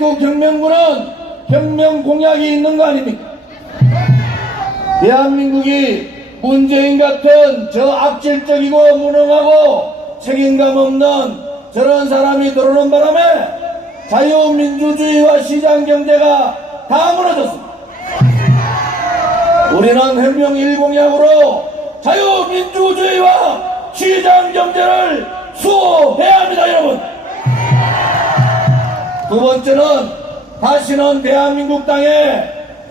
그 경명군은 혁명 공약이 있는 거 아닙니까? 대한민국이 문재인 같은 저 악질적이고 무능하고 책임감 없는 저런 사람이 들어오는 바람에 자유민주주의와 시장경제가 다 무너졌습니다. 우리는 혁명 1공약으로 자유민주주의와 시장경제를 수호해야 합니다, 여러분. 두 번째는 다시는 대한민국 땅에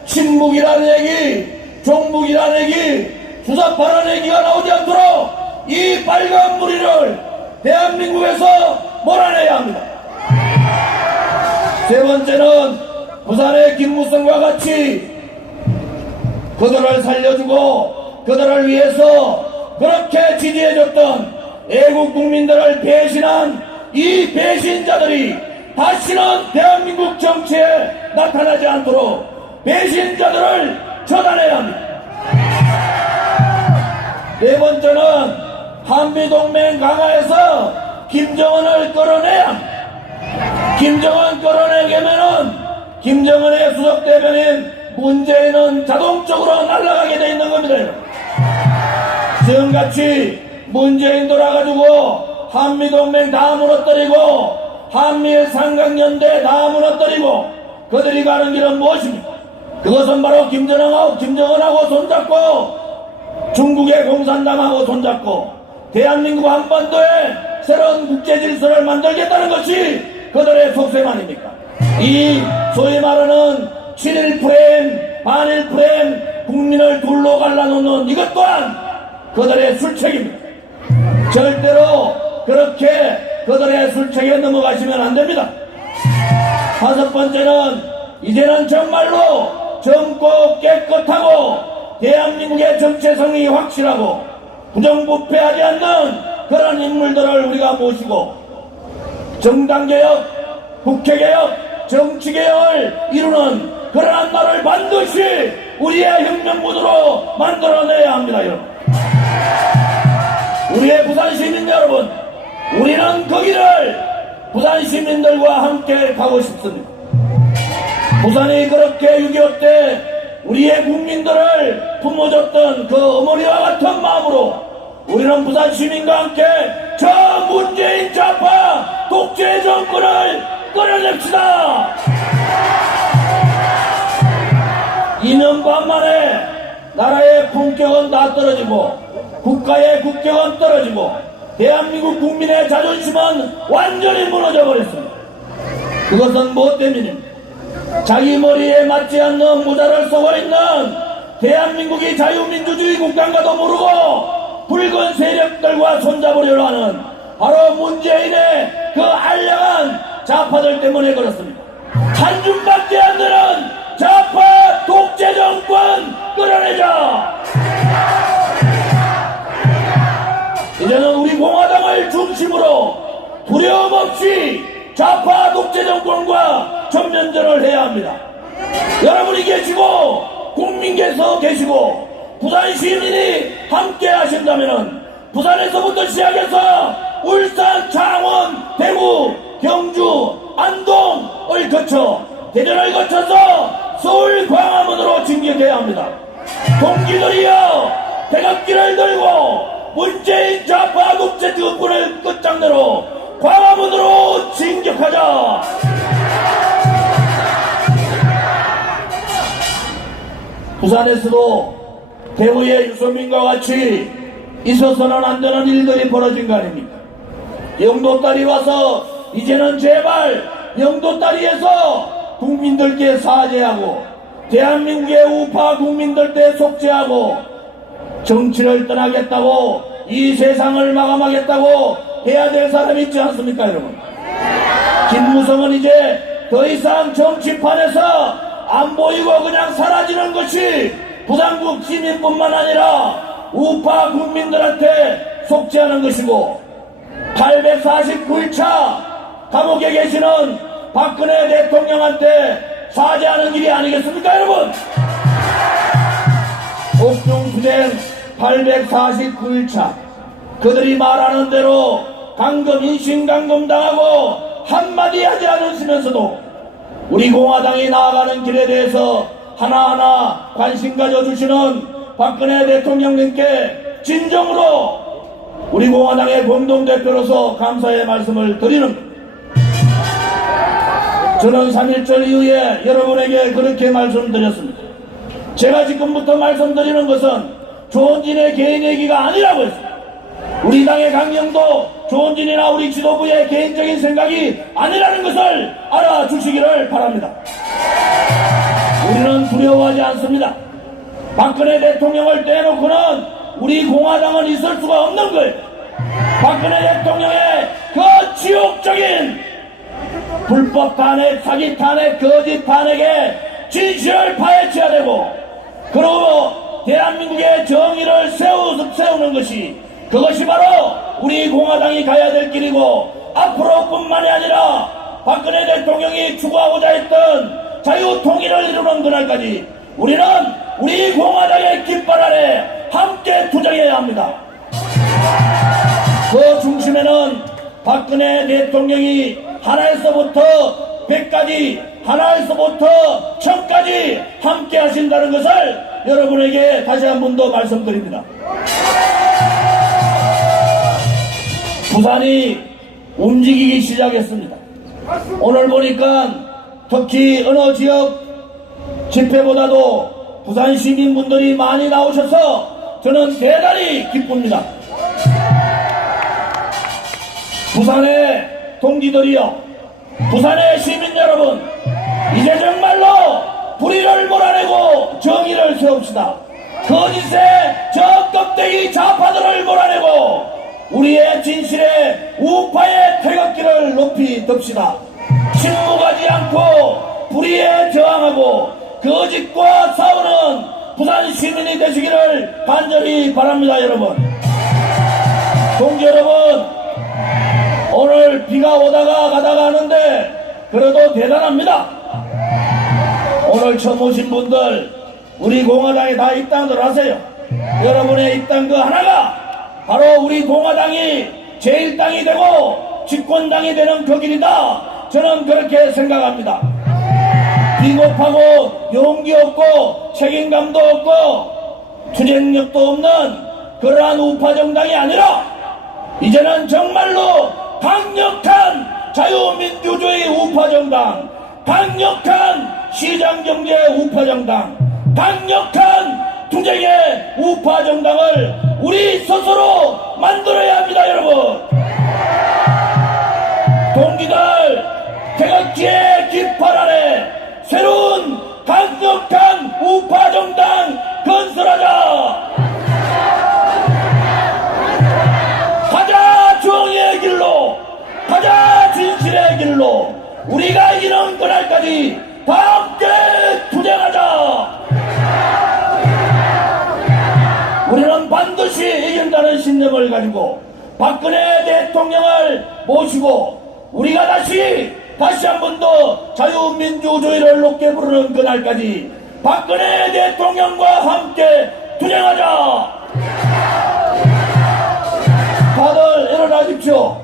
친북이라는 얘기, 종북이라는 얘기, 주사파라는 얘기가 나오지 않도록 이 빨간 무리를 대한민국에서 몰아내야 합니다. 세 번째는 부산의 김무성과 같이 그들을 살려주고 그들을 위해서 그렇게 지지해줬던 애국 국민들을 배신한 이 배신자들이 다시는 대한민국 정치에 나타나지 않도록 배신자들을 처단해야 합니다. 네 번째는 한미동맹 강화해서 김정은을 끌어내야 합니다. 김정은 끌어내려면은 김정은의 수석 대변인 문재인은 자동적으로 날아가게 돼 있는 겁니다. 지금같이 문재인 돌아가지고 한미동맹 다 무너뜨리고 한미일 삼각연대 다 무너뜨리고 그들이 가는 길은 무엇입니까? 그것은 바로 김정은하고 김정은하고 손잡고 중국의 공산당하고 손잡고 대한민국 한반도에 새로운 국제 질서를 만들겠다는 것이 그들의 속셈 아닙니까? 이 소위 말하는 친일 프레임, 반일 프레임, 국민을 둘로 갈라놓는 이것 또한 그들의 술책입니다. 절대로 그렇게 그들의 술책에 넘어가시면 안 됩니다. 다섯 번째는 이제는 정말로 젊고 깨끗하고 대한민국의 정체성이 확실하고 부정부패하지 않는 그런 인물들을 우리가 모시고 정당개혁, 국회개혁, 정치개혁을 이루는 그러한 나라를 반드시 우리의 혁명구도로 만들어내야 합니다, 여러분. 우리의 부산 시민 여러분, 우리는 거기를 부산 시민들과 함께 가고 싶습니다. 부산이 그렇게 6.25 때 우리의 국민들을 품어줬던 그 어머니와 같은 마음으로 우리는 부산 시민과 함께 저 문재인 좌파 독재 정권을 끌어냅시다. 2년 반 만에 나라의 품격은 다 떨어지고 국가의 국격은 떨어지고 대한민국 국민의 자존심은 완전히 무너져 버렸습니다. 그것은 무엇 때문입니까? 자기 머리에 맞지 않는 모자를 쓰고 있는 대한민국이 자유민주주의 국가인가도 모르고 붉은 세력들과 손잡으려고 하는 바로 문재인의 그 알량한 좌파들 때문에 그렇습니다. 한 줌밖에 안 되는 좌파 독재 정권 끌어내자! 이제는 우리 공화당을 중심으로 두려움 없이 좌파 독재 정권과 전면전을 해야 합니다. 여러분이 계시고 국민께서 계시고 부산 시민이 함께 하신다면 부산에서부터 시작해서 울산, 창원, 대구, 경주, 안동을 거쳐 대전을 거쳐서 서울 광화문으로 진격해야 합니다. 동기들이여 태극기를 들고 문재인 좌파 독재 정권을 끝장내로 광화문으로 진격하자. 부산에서도 대구의 유소민과 같이 있어서는 안 되는 일들이 벌어진 거 아닙니까? 영도 딸이 와서 이제는 제발 영도 딸이에서 국민들께 사죄하고 대한민국의 우파 국민들께 속죄하고 정치를 떠나겠다고 이 세상을 마감하겠다고 해야 될 사람이 있지 않습니까 여러분? 김무성은 이제 더 이상 정치판에서 안 보이고 그냥 사라지는 것이 부산국 시민뿐만 아니라 우파 국민들한테 속죄하는 것이고 849일차 감옥에 계시는 박근혜 대통령한테 사죄하는 일이 아니겠습니까 여러분? 옥중 투쟁 849일차 그들이 말하는 대로 강금 인신 강금 당하고 한마디 하지 않으시면서도 우리 공화당이 나아가는 길에 대해서 하나하나 관심 가져주시는 박근혜 대통령님께 진정으로 우리 공화당의 공동대표로서 감사의 말씀을 드리는. 저는 3.1절 이후에 여러분에게 그렇게 말씀드렸습니다. 제가 지금부터 말씀드리는 것은 조원진의 개인 얘기가 아니라고 했습니다. 우리 당의 강령도 조원진이나 우리 지도부의 개인적인 생각이 아니라는 것을 알아주시기를 바랍니다. 우리는 두려워하지 않습니다. 박근혜 대통령을 떼놓고는 우리 공화당은 있을 수가 없는 거예요. 박근혜 대통령의 그 지옥적인 불법 탄핵, 사기 탄핵, 거짓 탄핵에 진실을 파헤쳐야 되고, 그리고 대한민국의 정의를 세우, 세우는 것이, 그것이 바로 우리 공화당이 가야 될 길이고, 앞으로뿐만이 아니라 박근혜 대통령이 추구하고자 했던 자유 통일을 이루는 그날까지 우리는 우리 공화당의 깃발 아래 함께 투쟁해야 합니다. 그 중심에는 박근혜 대통령이 하나에서부터 백까지 하나에서부터 천까지 함께 하신다는 것을 여러분에게 다시 한 번 더 말씀드립니다. 부산이 움직이기 시작했습니다. 오늘 보니까 특히 어느 지역 집회보다도 부산 시민분들이 많이 나오셔서 저는 대단히 기쁩니다. 부산의 동지들이여, 부산의 시민 여러분, 이제 정말로 불의를 몰아내고 정의를 세웁시다. 거짓의 저 껍데기 좌파들을 몰아내고 우리의 진실의 우파의 태극기를 높이 듭시다. 침묵하지 않고 불의에 저항하고 거짓과 싸우는 부산 시민이 되시기를 간절히 바랍니다, 여러분. 동지 여러분, 오늘 비가 오다가 가다가 하는데 그래도 대단합니다. 오늘 처음 오신 분들 우리 공화당에 다 입당들 하세요. 여러분의 입당 그 하나가 바로 우리 공화당이 제1당이 되고 집권당이 되는 그 길이다. 저는 그렇게 생각합니다. 비겁하고 용기 없고 책임감도 없고 투쟁력도 없는 그러한 우파 정당이 아니라 이제는 정말로 강력한 자유민주주의 우파 정당, 강력한 시장경제 우파정당, 강력한 투쟁의 우파정당을 우리 스스로 만들어야 합니다, 여러분. 동기들, 태극기의 깃발 아래 새로운 강력한 우파정당 건설하자! 가자 정의의 길로 가자 진실의 길로 우리가 이기는 그날까지 가지고 박근혜 대통령을 모시고 우리가 다시 다시 한 번 더 자유민주주의를 높게 부르는 그날까지 박근혜 대통령과 함께 투쟁하자 다들 일어나십시오.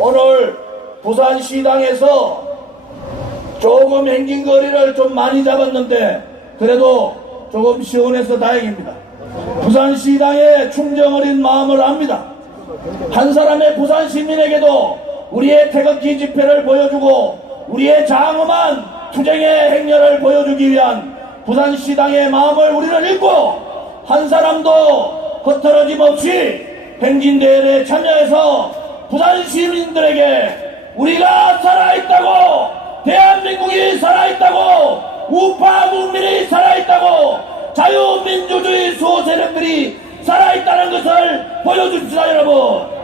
오늘 부산시당에서 조금 행진거리를 좀 많이 잡았는데 그래도 조금 시원해서 다행입니다. 부산시당의 충정 어린 마음을 압니다. 한 사람의 부산 시민에게도 우리의 태극기 집회를 보여주고 우리의 장엄한 투쟁의 행렬을 보여주기 위한 부산시당의 마음을 우리는 읽고 한 사람도 흩어짐 없이 행진대회에 참여해서 부산 시민들에게 우리가 살아있다고 대한민국이 살아있다고 우파 국민이 살아있다고 자유민주주의 수호 세력들이 살아있다는 것을 보여줍시다 여러분